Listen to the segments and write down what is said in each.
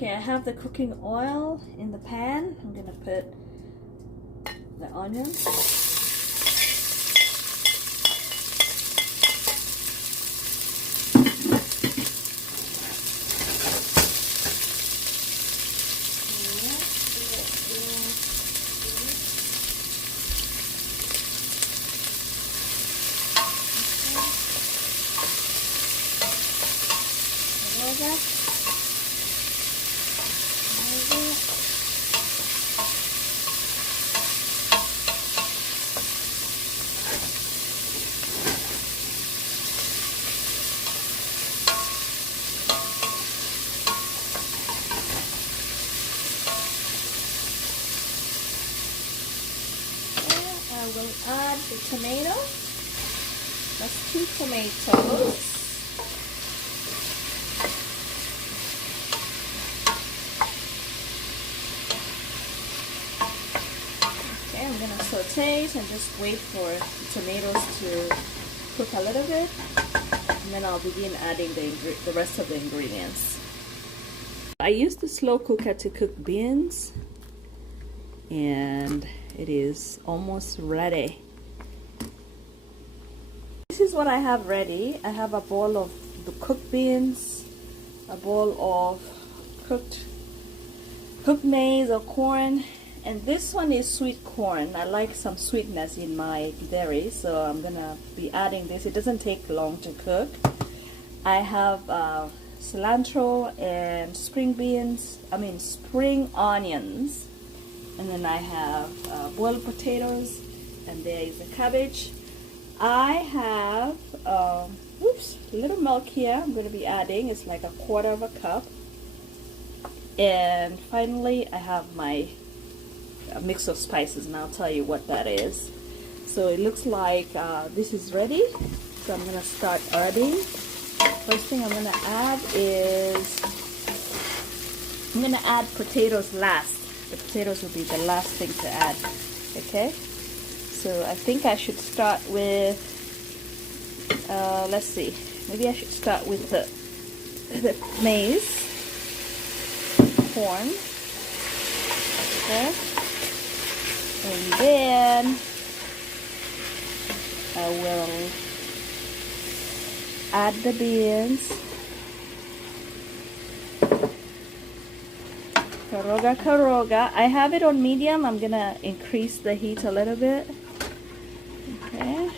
Okay, I have the cooking oil in the pan. I'm gonna put the onions. I will add the tomato. That's 2 tomatoes. Okay, I'm gonna saute it and just wait for the tomatoes to cook a little bit, and then I'll begin adding the rest of the ingredients. I used the slow cooker to cook beans, and it is almost ready. This is what I have ready. I have a bowl of the cooked beans, a bowl of cooked maize or corn, and this one is sweet corn. I like some sweetness in my githeri, so I'm gonna be adding this. It doesn't take long to cook. I have cilantro and spring onions. And then I have boiled potatoes, and there is a cabbage. I have a little milk here I'm going to be adding. It's like 1/4 cup. And finally I have my mix of spices, and I'll tell you what that is. So it looks like this is ready. So I'm going to start adding. First thing I'm going to add is I'm going to add potatoes last. The potatoes will be the last thing to add. Okay, so I think I should start with let's see, maybe I should start with the maize, corn, okay, and then I will add the beans. Karoga. I have it on medium. I'm gonna increase the heat a little bit. Okay,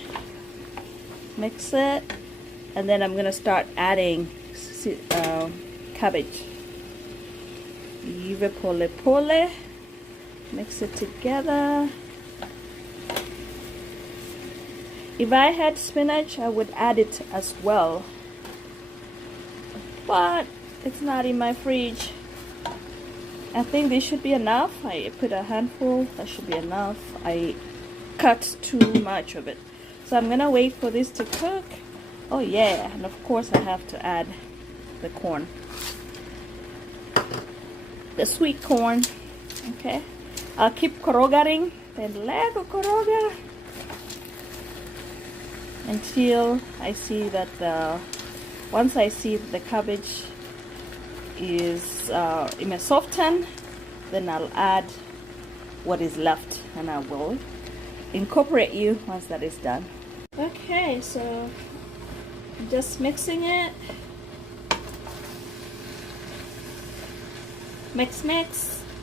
mix it, and then I'm gonna start adding cabbage. Pole. Mix it together. If I had spinach, I would add it as well, but it's not in my fridge. I think this should be enough. I put a handful, that should be enough. I cut too much of it. So I'm gonna wait for this to cook. Oh yeah, and of course I have to add the corn. The sweet corn. Okay. I'll keep korogaring, then lego koroga until I see that once I see the cabbage is in a soften, then I'll add what is left, and I will incorporate you once that is done. Okay, so I'm just mixing it. Mix.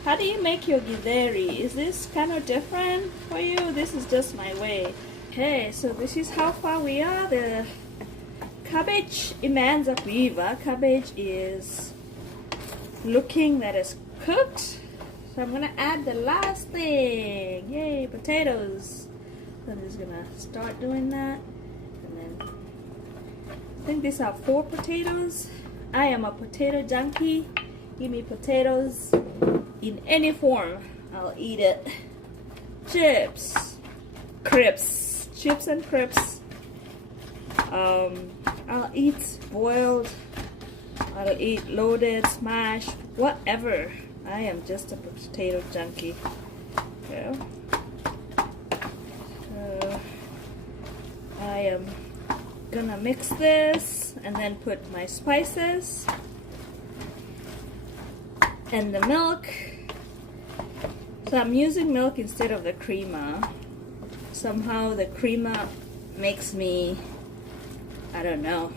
How do you make your githeri? Is this kind of different for you? This is just my way. Okay, so this is how far we are. The cabbage imanza kuiva. Cabbage is looking that is cooked. So I'm gonna add the last thing. Yay, potatoes. So I'm just gonna start doing that. And then I think these are 4 potatoes. I am a potato junkie. Give me potatoes in any form, I'll eat it. Chips and crisps. I'll eat boiled, I'll eat loaded, smashed, whatever. I am just a potato junkie. Okay. So I am gonna mix this and then put my spices. And the milk. So I'm using milk instead of the creamer. Somehow the creamer makes me, I don't know.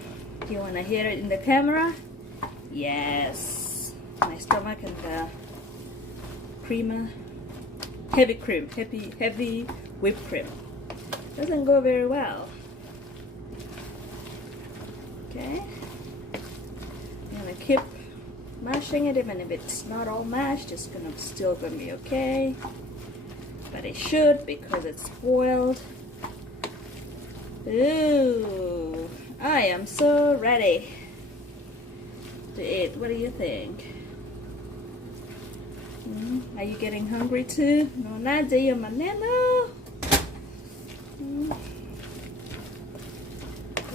Do you want to hear it in the camera? Yes. My stomach and the creamer. Heavy cream. Heavy whipped cream. Doesn't go very well. Okay. I'm gonna keep mashing it, even if it's not all mashed, it's still gonna be okay. But it should, because it's boiled. Ooh, I am so ready to eat. What do you think? Are you getting hungry too? No, Nadia, your maneno.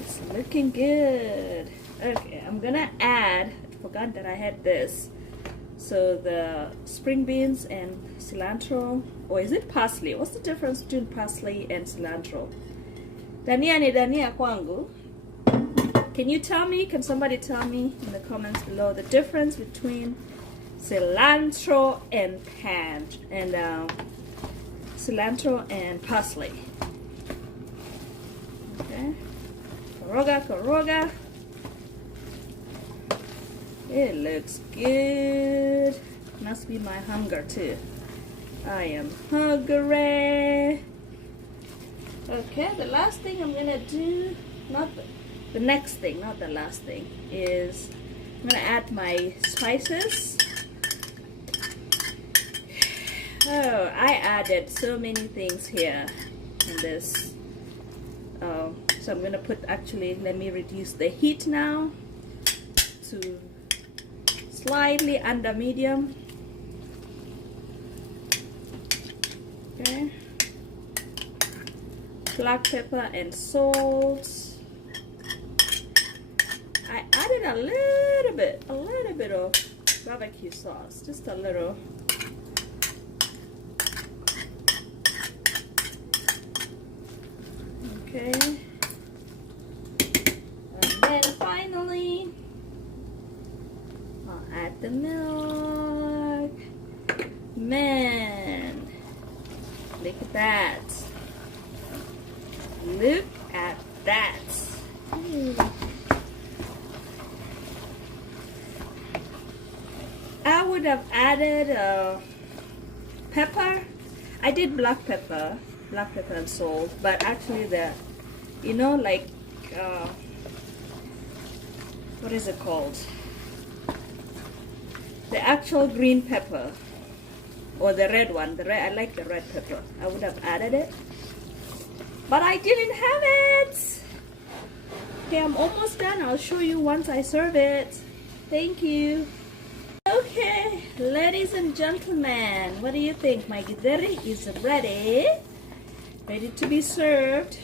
It's looking good. Okay, I'm gonna add, I forgot that I had this. So the spring beans and cilantro, or is it parsley? What's the difference between parsley and cilantro? Dania ni dania kwangu. Can you tell me, can somebody tell me in the comments below the difference between cilantro and cilantro and parsley? Okay. Koroga. It looks good. Must be my hunger too. I am hungry. Okay, the last thing I'm gonna do, the next thing, not the last thing, is I'm gonna add my spices. Oh, I added so many things here in this. So I'm gonna put, actually, let me reduce the heat now to slightly under medium. Okay. Black pepper and salt. I added a little bit of barbecue sauce, just a little. Okay. And then finally, I'll add the milk. Man, look at that. Look at that. I would have added pepper. I did black pepper and salt, but actually the, you know, like what is it called? The actual green pepper, or the red one. I like the red pepper. I would have added it, but I didn't have it. Okay, I'm almost done. I'll show you once I serve it. Thank you. Okay, ladies and gentlemen, what do you think? My Githeri is ready to be served.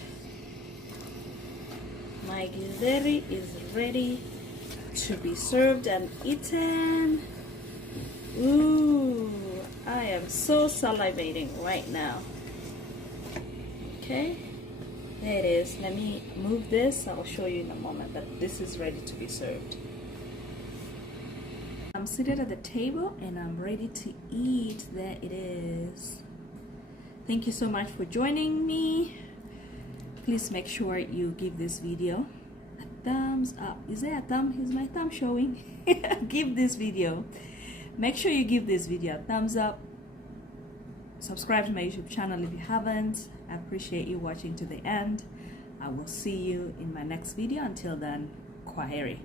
My Githeri is ready to be served and eaten. Ooh, I am so salivating right now. Okay, there it is. Let me move this. I'll show you in a moment that this is ready to be served. I'm seated at the table and I'm ready to eat. There it is. Thank you so much for joining me. Please make sure you give this video a thumbs up. Is there a thumb? Is my thumb showing? Give this video. Make sure you give this video a thumbs up. Subscribe to my YouTube channel if you haven't. I appreciate you watching to the end. I will see you in my next video. Until then, kwaheri.